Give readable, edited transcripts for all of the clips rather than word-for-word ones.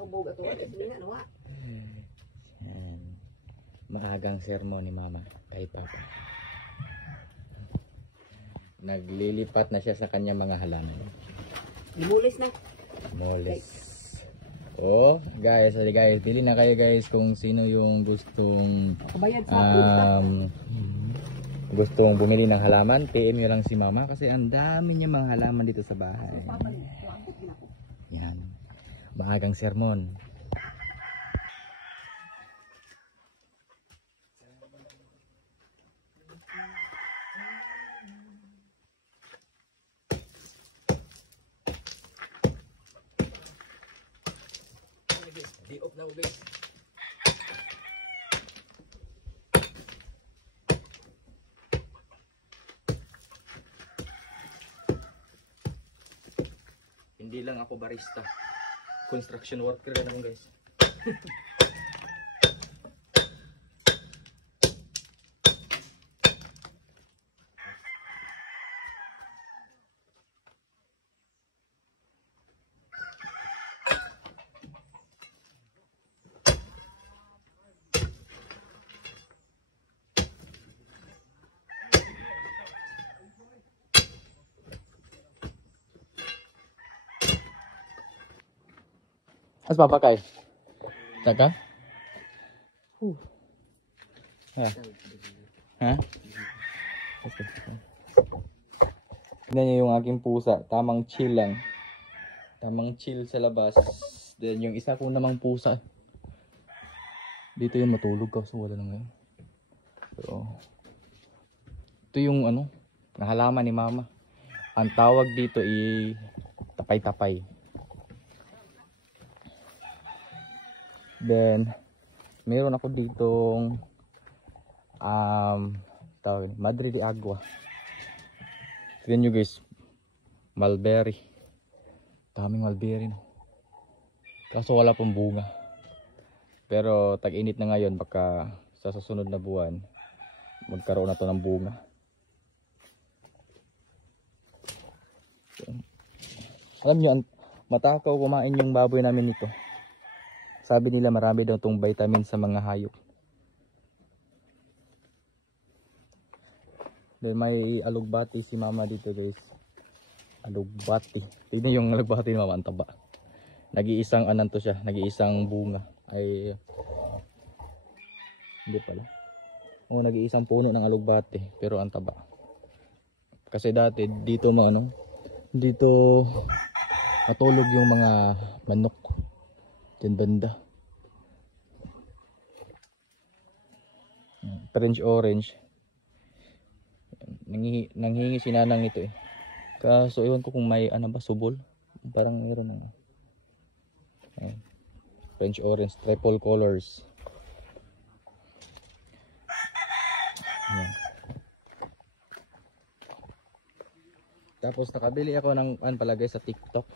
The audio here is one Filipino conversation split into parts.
hubog ato ini ano wa. Yan. Maagang sermon ni Mama kay Papa. Naglilipat na siya sa kanya mga halaman. Limulis na. Moles. Oh, guys, sorry guys, pili na kayo guys kung sino yung gustong Kabayad sa gustong bumili ng halaman, PM nyo lang si Mama kasi ang dami niya mga halaman dito sa bahay. Yan. Maagang sermon. Di-off na guys. Hindi lang ako barista. Construction worker na naman guys. Mas Papa kay? Taka? Ha? Ha? Okay. Tignan niyo yung aking pusa. Tamang chill lang. Tamang chill sa labas. Then yung isa ko namang pusa. Dito yung matulog kasi wala na ngayon. So, ito yung ano, nahalaman ni Mama. Ang tawag dito ay tapay-tapay. Then, meron ako ditong tawag, Madre de Agua. Tignan nyo guys, mulberry. Daming mulberry no. Kaso wala pong bunga. Pero tag-init na ngayon, baka sa susunod na buwan magkaroon na to ng bunga. So, alam nyo, matakaw kumain yung baboy namin nito. Sabi nila marami daw itong vitamin sa mga hayop. Then may alugbati si Mama dito guys. Alugbati. Tignan yung alugbati ni Mama, ang taba. Nag-iisang anan to siya, nag-iisang bunga. Ay, hindi pala. O, nag-iisang puno ng alugbati, pero ang taba. Kasi dati dito dito matulog yung mga manok. Diyan banda. French orange. Nanghingi si Nanang ito eh. Kaso iwan ko kung may ano ba, subol. Parang meron na. French orange, triple colors. Ayan. Tapos nakabili ako ng palagay sa TikTok.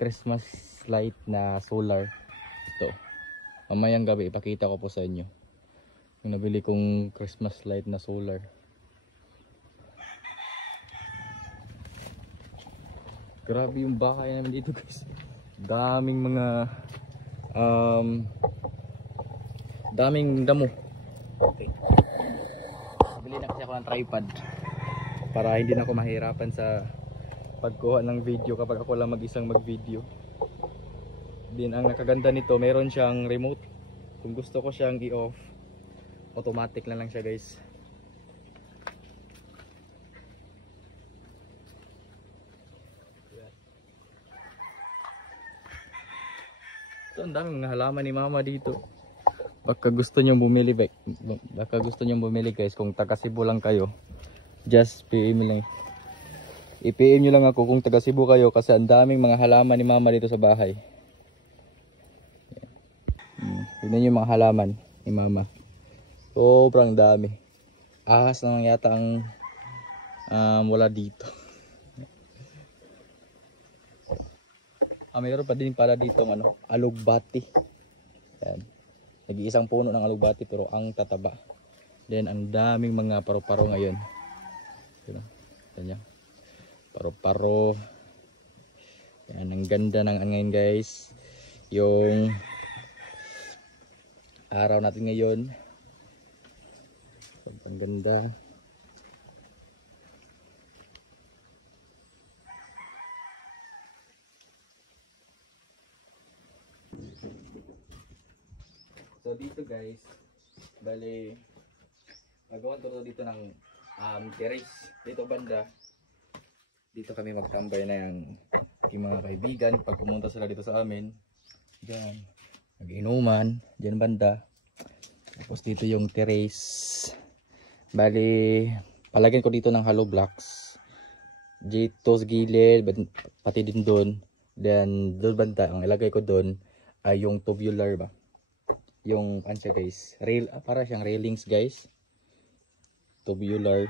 Christmas light na solar. Ito. Mamayang gabi ipakita ko po sa inyo yung nabili kong Christmas light na solar. Grabe yung bahay namin dito guys. Daming mga daming damo. Okay. Nabili na kasi ako ng tripod para hindi na ako mahirapan sa pagkuha ng video kapag ako lang mag-isang mag-video. Din ang nakaganda nito, meron siyang remote. Kung gusto ko siyang i-off, automatic na lang siya guys. Ito, ang daming halaman ni Mama dito. Baka gusto niyo bumili, guys, kung taga Cebu lang kayo. Just PM lang. I-PM nyo lang ako kung taga Cebu kayo kasi ang daming mga halaman ni Mama dito sa bahay. Tignan nyo yung mga halaman ni Mama. Sobrang dami. Ahas na lang yata ang wala dito. Mayroon pa din pala dito alugbati. Yan. Nag-iisang puno ng alugbati pero ang tataba. Then ang daming mga paru-paro ngayon. Yan. Paro-paro. Yan, ang ganda ng ngayon guys. yung araw natin ngayon. Ang ganda. So dito guys, bali magawa to dito ng terrace dito banda. Dito kami magtambay na yung mga kaibigan pag pumunta sila dito sa amin. Diyan, mag-inuman, diyan banda. Tapos dito yung terrace. Bali, palagyan ko dito ng hollow blocks. Dito sa gilid, pati din doon. Then doon banda, ang ilagay ko doon ay yung tubular ba. Yung ano siya guys, para siyang railings guys. Tubular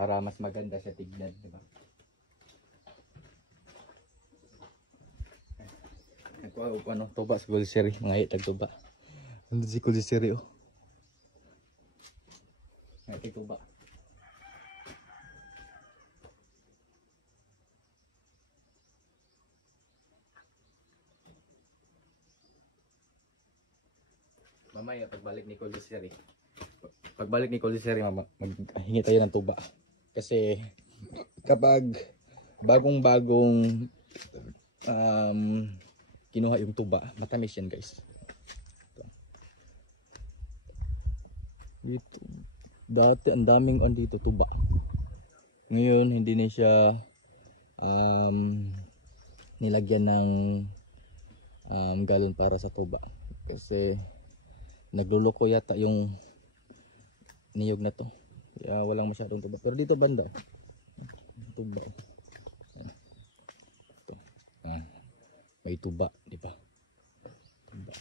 para mas maganda siya tignan, di ba? Ako ano, tuba sa Gulseri, mga itag tuba. Ano si Gulseri oh. Mga tuba. Mamaya pagbalik ni Gulseri. Pagbalik ni Gulseri, maghingi tayo ng tuba. Kasi kapag bagong-bagong kinuha yung tuba, matamis yan guys. Dito, dati ang daming dito tuba. Ngayon hindi na siya nilagyan ng galon para sa tuba. Kasi nagluloko yata yung niyog na to. Kaya walang masyadong tuba. Pero dito banda, tuba. May tuba, di ba? Tuba.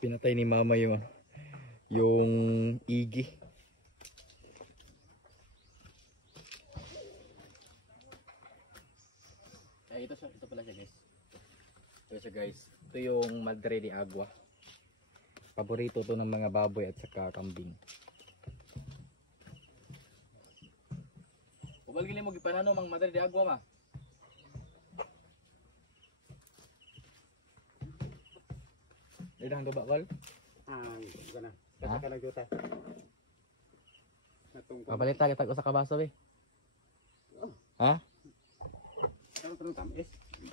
Pinatay ni mama yung igi. Ay, ito pala siya guys. Ito siya guys. Ito yung Madre de Agua. Paborito to ng mga baboy at saka kambing. Gili mo gipanano mang Madre de Agua ma. Idang tuba kol? Gana. Kasi ka lang juta. Papalit tayo tag usa ka baso be. Ha? Ano tamis?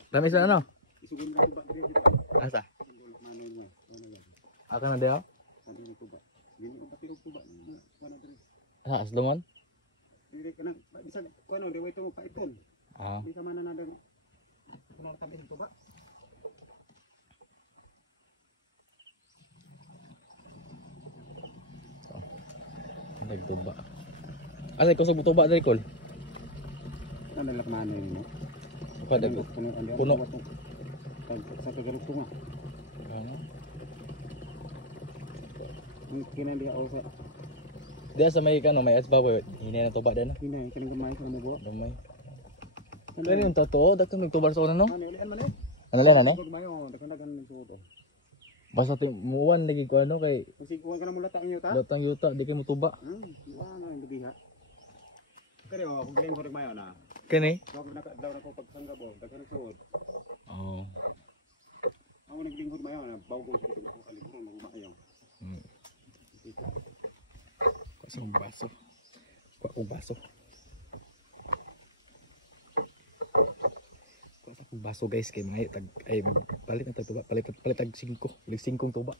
Tamis na ano? Isugin mo ba diri dito? Asa? Manoy niya. Aka na daw? Ano tuba? Dili ko patiro tuba. Ano diri? Ah, aslomon? Dili ka nang bisag kuno di way to paiton. Di ka man na nang kuno tabi ng tuba. Nagtuba. Asa ko sa tuba diri kol? Ano lang manoy mo? Apa dago? Puno. Sa tagalog ko nga. Ano? Kina dia o sa Dia sa may kano may asbaw hini na tuba din. kina kanang gamay sa mo bo. Gamay. Pero yung totoo, dagkan nagtubar sa kuno no? Ano ulian man eh? Ano lang eh? Gamay o dagkan ng sudo. Basta muwan lagi ko ano kay Kasi kuha ka na mula taong yuta? lotang yuta di kay mutuba. Wala nga yung biha. Kaya ako galing ko rin mayo na. Kani? Wag na daw na ko pagsanggab o dagkan ng suod. Oh. Ako naglingkod mayo na bawgong sa ko kalibro ng mayo. Kuha kong baso. Kuha kong baso. Kuha kong baso guys kay mga tag ay palit na tag tuba, palit tag 5, lig 5 tuba.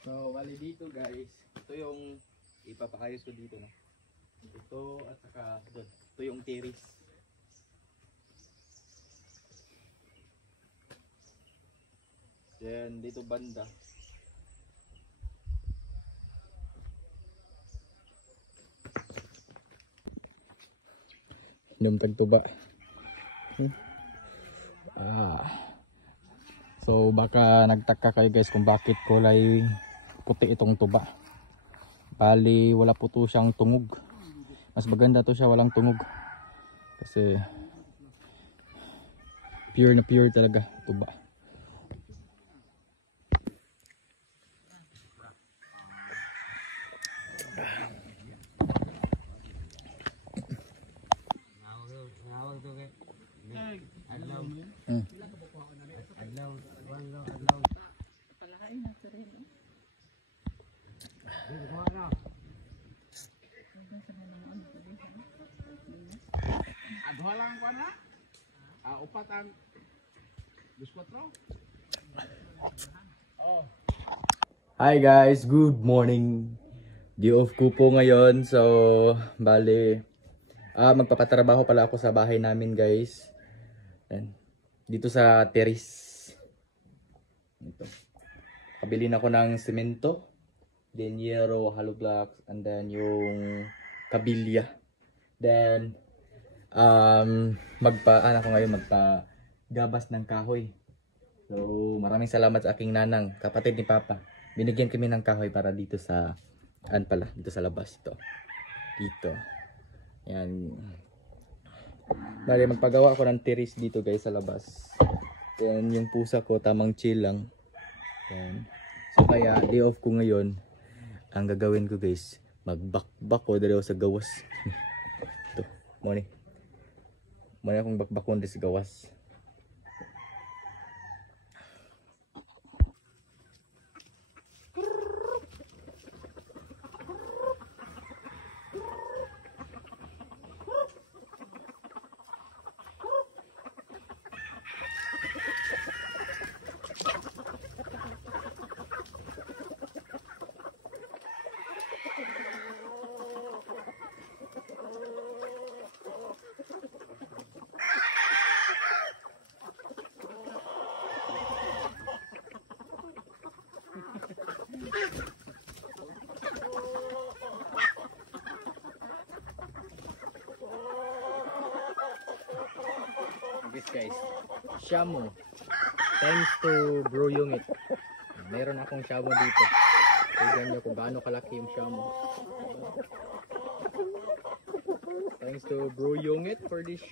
So, bali dito guys, ito yung ipapaayos ko dito, no? Ito at saka doon. Ito yung terrace. Then dito banda. Inom tag tuba. So baka nagtaka kayo guys kung bakit kulay puti itong tuba. Bali wala po to siyang tungog. Mas maganda to siya walang tungog. Kasi pure na pure talaga tuba. Adwa lang ko na. Upat ang biskotro. Hi guys, good morning. Day off ko po ngayon. So, bali magpapatrabaho pala ako sa bahay namin guys. Yan. Dito sa terrace. Ito. Kabili na ako ng semento, denyero, hollow blocks, and then yung kabilya. Then magpa gabas ng kahoy. So, maraming salamat sa aking nanang, kapatid ni Papa. Binigyan kami ng kahoy para dito sa dito sa labas ito. Dito. Yan. Bali, magpagawa ako ng terrace dito guys sa labas. Then yung pusa ko tamang chill lang. Yan. So kaya day off ko ngayon. Ang gagawin ko guys, magbakbak ko dito sa gawas. Ito, money. Money akong bakbakon dito sa gawas. Guys, shamu. Thanks to Bro Yungit. Meron akong shamu dito. Tignan nyo kung gaano kalaki yung shamu. Thanks to Bro Yungit for this